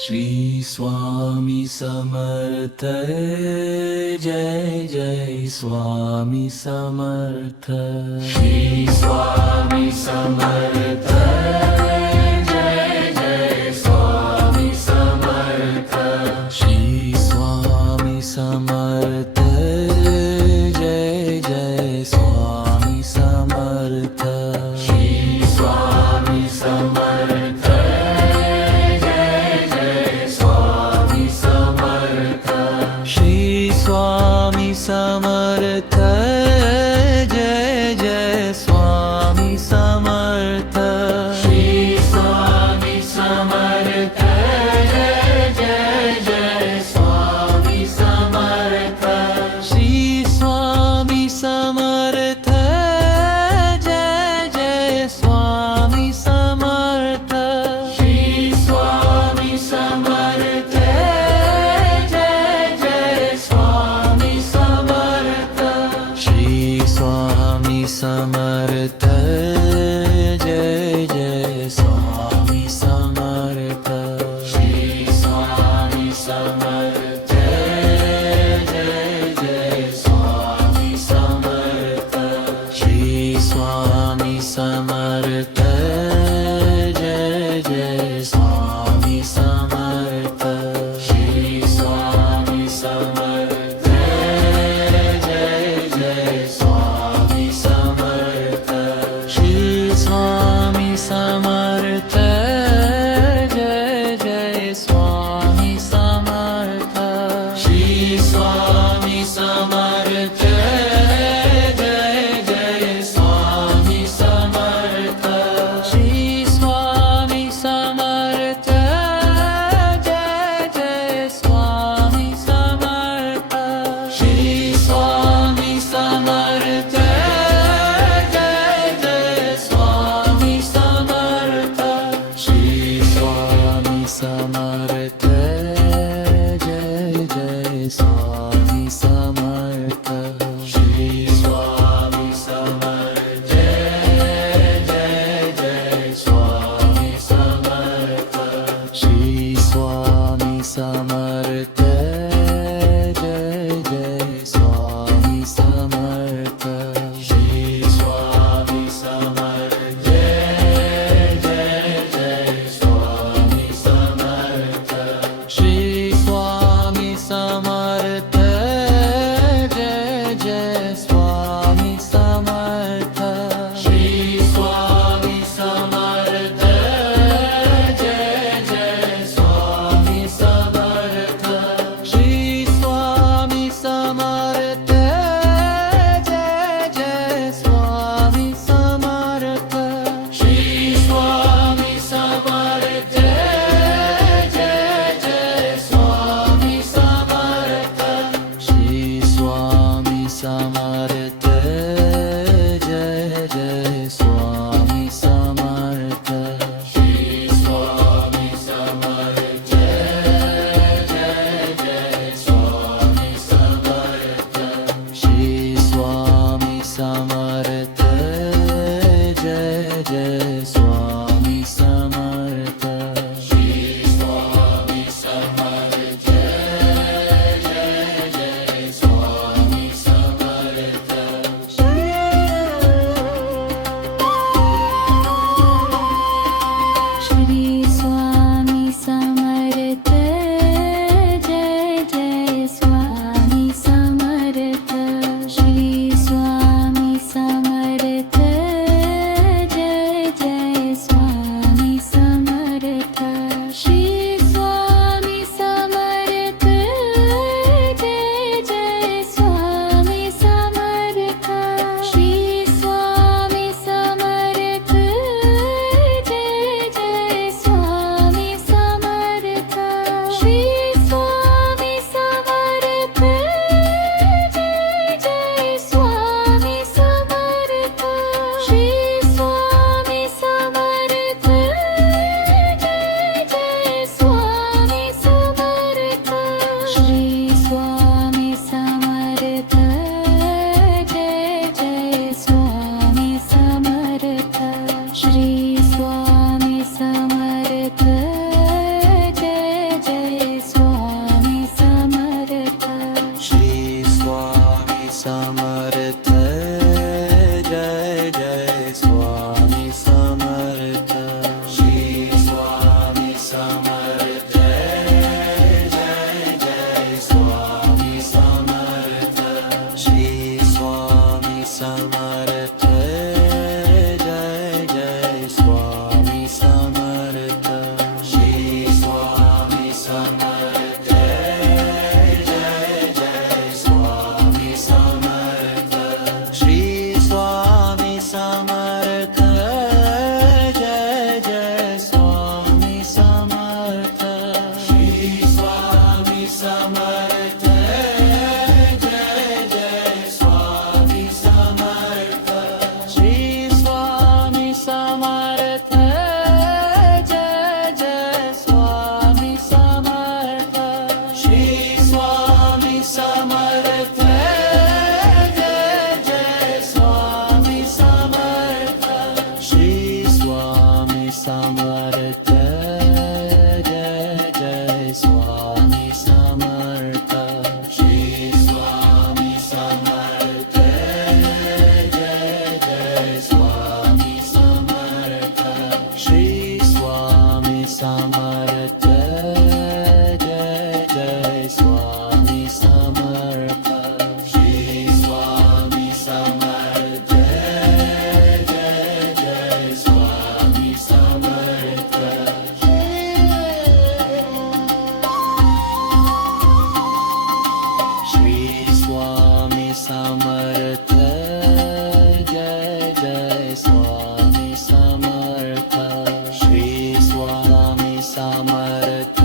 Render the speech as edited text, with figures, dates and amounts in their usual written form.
Shri Swami Samarth Jai Jai Swami Samarth Shri Swami Samarth Jai Jai Swami Samarth Shri Swami Samarth Jai Jai Swami Samarth Shri Swami Samarth Shri Swami Samarth Jai Jai Swami Samarth Shri Swami Samarth Jai Jai Swami Samarth Shri Swami Samarth Jai Jai Swami Samarth Shri Swami Samarth Samarth Jai Jai Swami Samarth Shri Swami Samarth Jai Jai Swami Samarth Shri Swami Samarth Jai Jai Swami Samarth Shri Swami Samarth Jai Jai Swami Samarth Shri Swami Samarth Jai Jai Swami Samarth Shri Swami Samarth Jai Jai Swami Samarth Shri Swami Samarth Samarth Jai Jai Swami Samarth Shri Swami Samarth Jai Jai Swami Samarth Shri Swami Samarth Jai Jai Swami Samarth Shri Swami Samarth